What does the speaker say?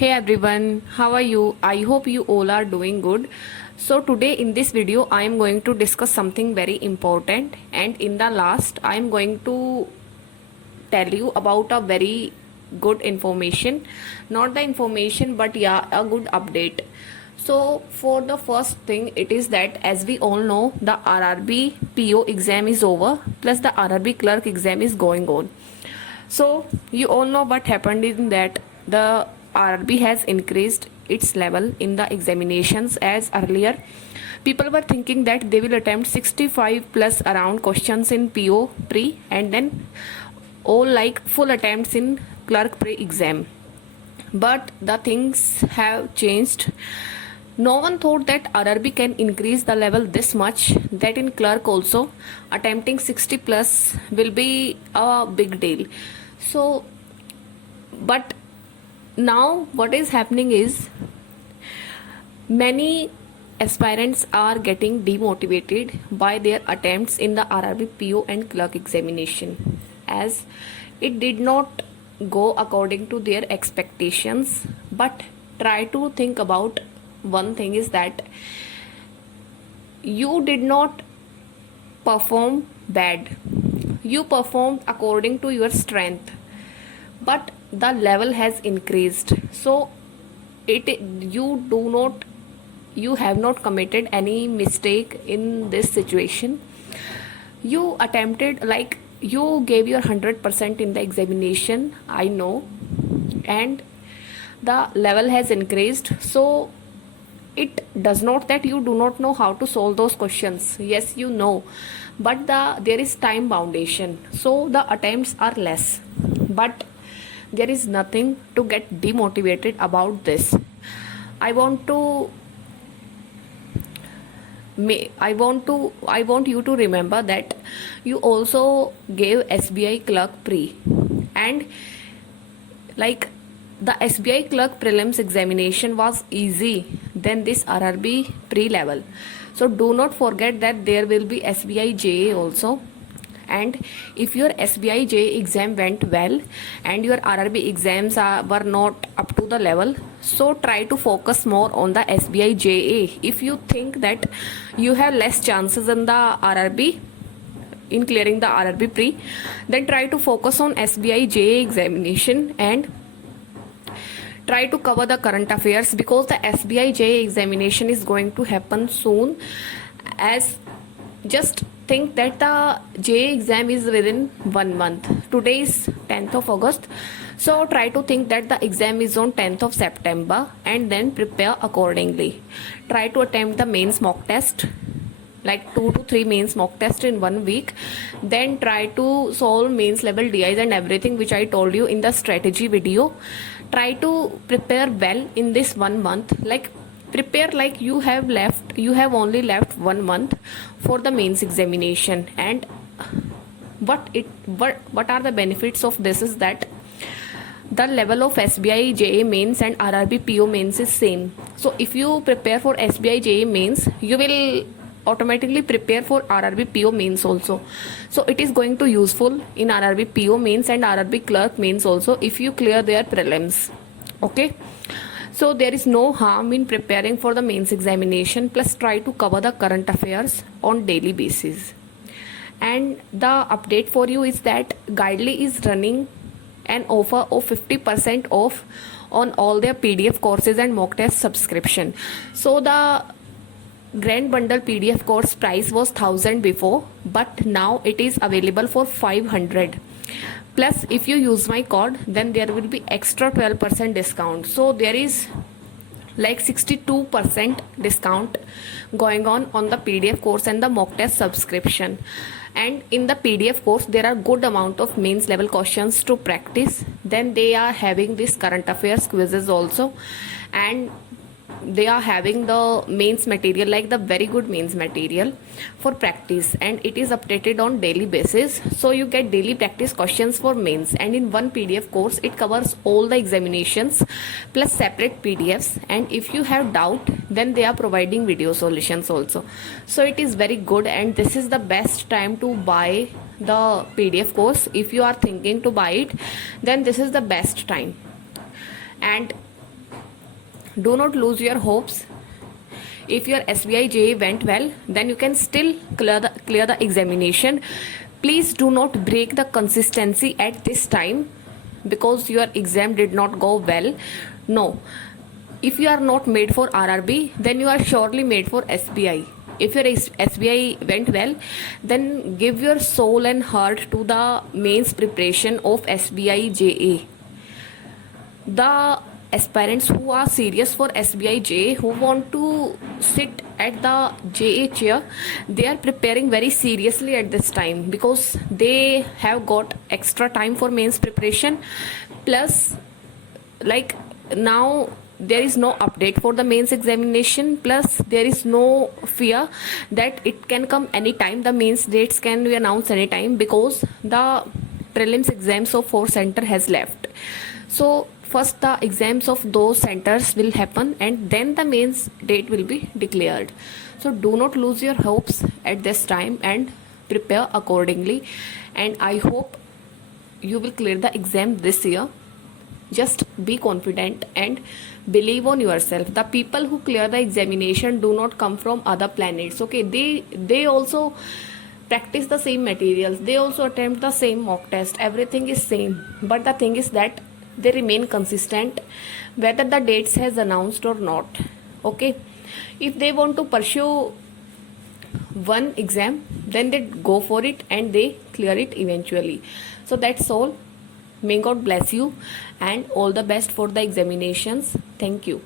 Hey everyone, how are you? I hope you all are doing good. So today in this video I am going to discuss something very important, and in the last I am going to tell you about a very good information, not the information but yeah, a good update. So for the first thing, it is that as we all know, the RRB PO exam is over, plus the RRB clerk exam is going on. So you all know what happened in that the RRB has increased its level in the examinations. As earlier people were thinking that they will attempt 65 plus around questions in PO pre and then all like full attempts in clerk pre exam, but the things have changed. No one thought that RRB can increase the level this much, that in clerk also attempting 60 plus will be a big deal. So but now what is happening is many aspirants are getting demotivated by their attempts in the RRB PO and clerk examination, as it did not go according to their expectations. But try to think about one thing, is that you did not perform bad, you performed according to your strength, but the level has increased. So you have not committed any mistake in this situation. You attempted, like, you gave your 100% in the examination, I know, and the level has increased. So it does not that you do not know how to solve those questions. Yes, you know, but there is time foundation, so the attempts are less. But there is nothing to get demotivated about this. I want you to remember that you also gave SBI clerk pre, and like the SBI clerk prelims examination was easy than this RRB pre level. So do not forget that there will be SBI JA also. And if your SBI JA exam went well and your RRB exams were not up to the level, so try to focus more on the SBI JA. If you think that you have less chances in the RRB, in clearing the RRB pre, then try to focus on SBI JA examination and try to cover the current affairs, because the SBI JA examination is going to happen soon. As just think that the JA exam is within 1 month. Today is 10th of August. So try to think that the exam is on 10th of September and then prepare accordingly. Try to attempt the mains mock test, like 2 to 3 mains mock test in 1 week. Then try to solve mains level DIs and everything which I told you in the strategy video. Try to prepare well in this 1 month. Like, prepare like you have only left 1 month for the mains examination. And what are the benefits of this is that the level of SBI JA mains and RRB PO mains is same. So if you prepare for SBI JA mains, you will automatically prepare for RRB PO mains also. So it is going to useful in RRB PO mains and RRB clerk mains also if you clear their prelims. Okay, so there is no harm in preparing for the mains examination, plus try to cover the current affairs on daily basis. And the update for you is that Guidely is running an offer of 50% off on all their PDF courses and mock test subscription. So the grand bundle PDF course price was 1000 before, but now it is available for 500. Plus if you use my code, then there will be extra 12% discount. So there is like 62% discount going on the PDF course and the mock test subscription. And in the PDF course there are good amount of mains level questions to practice. Then they are having this current affairs quizzes also, and they are having the mains material, like the very good mains material for practice, and it is updated on daily basis. So you get daily practice questions for mains, and in one PDF course it covers all the examinations plus separate PDFs. And if you have doubt, then they are providing video solutions also. So it is very good, and this is the best time to buy the PDF course. If you are thinking to buy it, then this is the best time. And do not lose your hopes. If your SBI JE went well, then you can still clear the examination. Please do not break the consistency at this time because your exam did not go well. No. If you are not made for RRB, then you are surely made for SBI. If your SBI went well, then give your soul and heart to the mains preparation of SBI JA. The aspirants who are serious for SBI JA, who want to sit at the JA chair, they are preparing very seriously at this time because they have got extra time for mains preparation. Plus, like now, there is no update for the mains examination, plus there is no fear that it can come anytime. The mains dates can be announced anytime because the prelims exams of 4 center has left. So first the exams of those centers will happen and then the mains date will be declared. So do not lose your hopes at this time and prepare accordingly, and I hope you will clear the exam this year. Just be confident and believe on yourself. The people who clear the examination do not come from other planets. Okay, they also practice the same materials, they also attempt the same mock test, everything is same, but the thing is that they remain consistent whether the dates has announced or not. Okay, if they want to pursue one exam, then they go for it and they clear it eventually. So that's all. May God bless you and all the best for the examinations. Thank you.